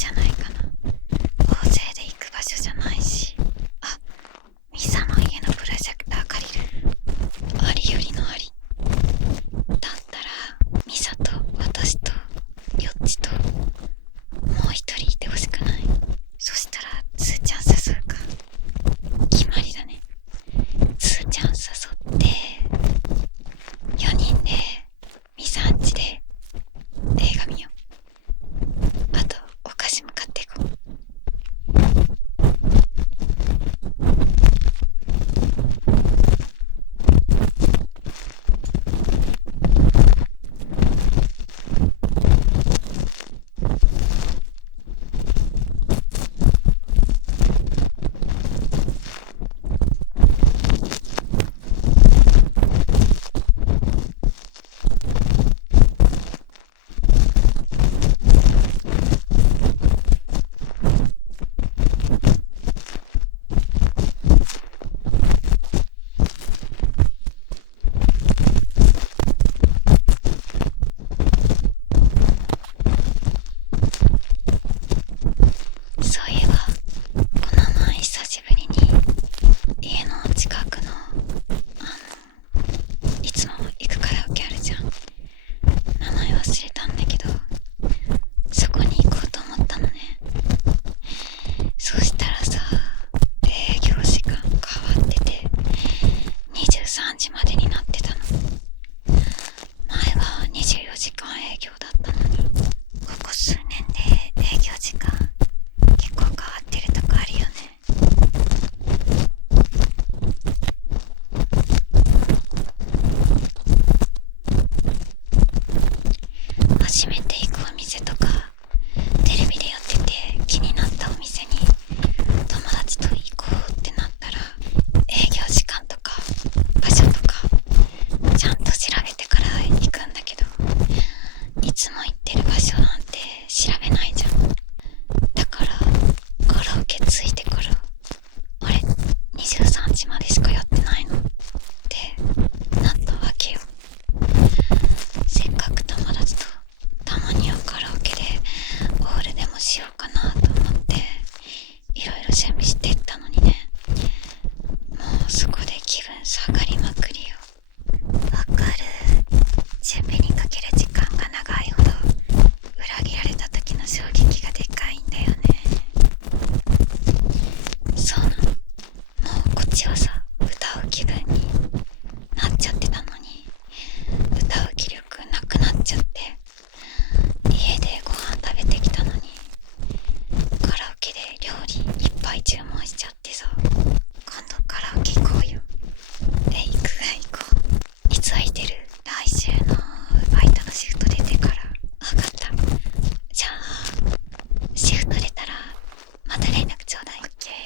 じゃないかな。大勢で行く場所じゃないし。あ、ミサの家のプロジェクター借りる。ありよりのあり。だったらミサと私とヨッチともう一人いてほしくない？そしたらつーちゃん誘うか。決まりだね。つーちゃん誘って4人でミサんちで映画見よう。あとお菓子も買っていこう。そういえばこの前久しぶりに家の近くのいつも行くカラオケあるじゃん。名前忘れたんだけど、そこに行こうと思ったのね。そしたらさ、営業時間変わってて23時までになってたの。前は24時間営業だったのに、ここ数年で営業時間結構変わってるとこあるよね。初めて行くお店とかテレビでやってて気になったお店に友達と行こうってなったら、営業時間とか場所とかちゃんと調べてから行くんだけど、いつも行ってる場所なんて調べないじゃん。だからカラオケ着いてから、あれ23時までしかやってないのってなったわけよ。せっかく友達とたまにはカラオケでオールでもしようかなと思っていろいろ準備してったのにね。もうそこで気分下がりまくりよ。わかる。準備にかける時間が長いほど裏切られた時の衝撃がでかいんだよね。そうなの。もうこっちはさ、歌う気分になっちゃってたのに、歌う気力なくなっちゃって、家でご飯食べてきたのにカラオケで料理いっぱい注文しちゃってさ。今度カラオケ行こうよ。行く。行こう。いつ空いてる？来週のバイトのシフト出てから。分かった。じゃあシフト出たらまた連絡ちょうだい。オッケー。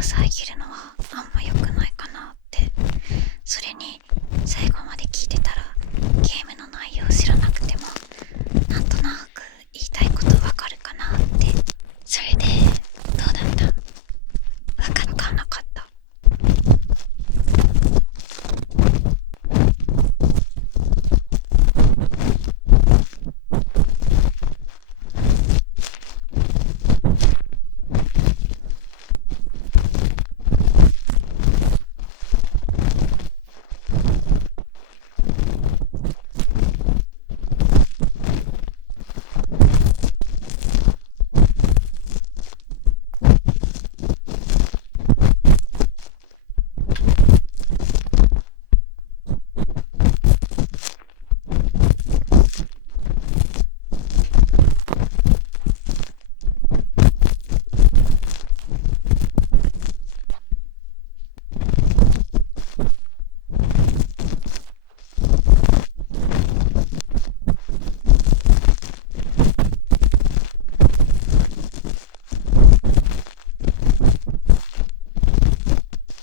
を遮るのはあんま良くないかなって。それに最後まで聞いてたらゲームの内容知らなくてもなんとなく言いたいことわかるかなって。それでどうだった？わかんなかった？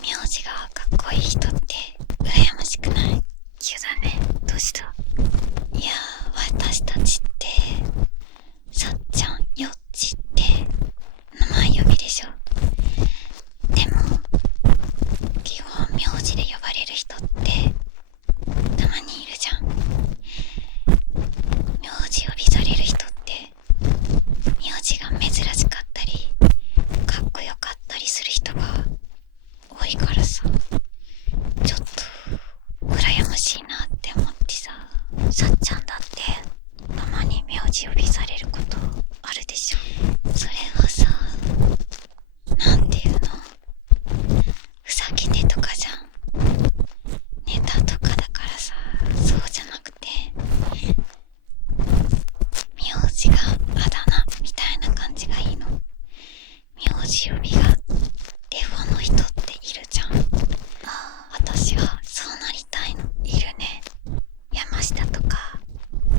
名字がかっこいい人って羨ましくない？急だね。どうした？いや私たちってさっちゃん、よっちって名前呼びでしょ。でも基本名字で呼ばれる人ってたまにいるじゃん。名字呼びされる人って名字が珍しかったりかっこよかったりする人が多いからさ、ちょっと羨ましいなって思ってさ。さっちゃんだってたまに名字呼びされることあるでしょ。それはさ、なんていうの、ふざけてとかじゃん。ネタとかだからさ、そうじゃなくて名字があだ名みたいな感じがいいの。名字呼びがデフォの人っているじゃん。私はそうなりたいの。いるね。山下とか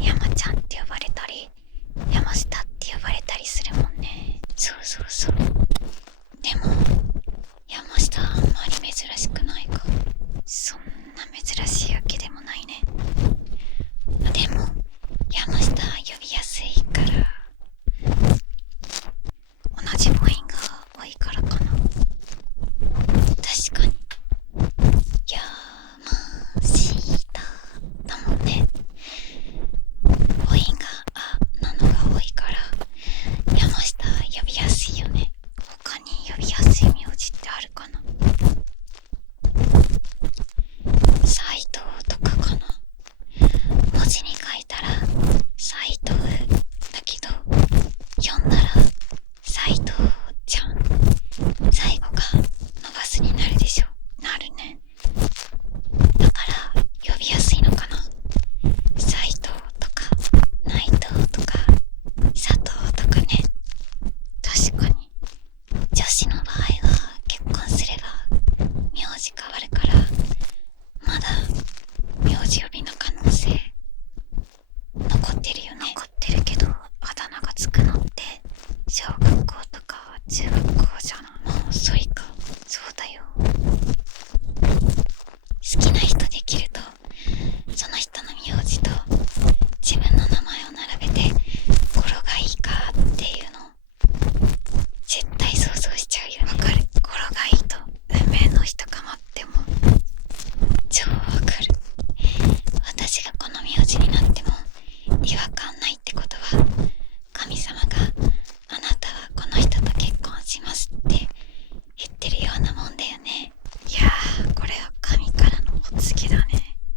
山ちゃんって呼ばれたり山下って呼ばれたりするもんね。そうそうそう。でも山下あんまり珍しくないか。そんな珍しいわけでもないね。でも山下呼びやすいから同じ母音が多いからかな。確かに山下だもんね。母音があなのが多いから山下呼びやすいよね。他に呼びやすい名字ってあるかな？斎藤とかかな。文字に書いたら斎藤だけど読んだら斎藤ちゃん。最後が伸ばすになるでしょ。なるね。だから呼びやすいのかな。斎藤とか内藤とか佐藤とかね。確かに女子の場合は結婚すれば名字変わるからまだ名字呼びの可能性残ってるよね。残ってるけどあだ名がつくのって小学校とか中学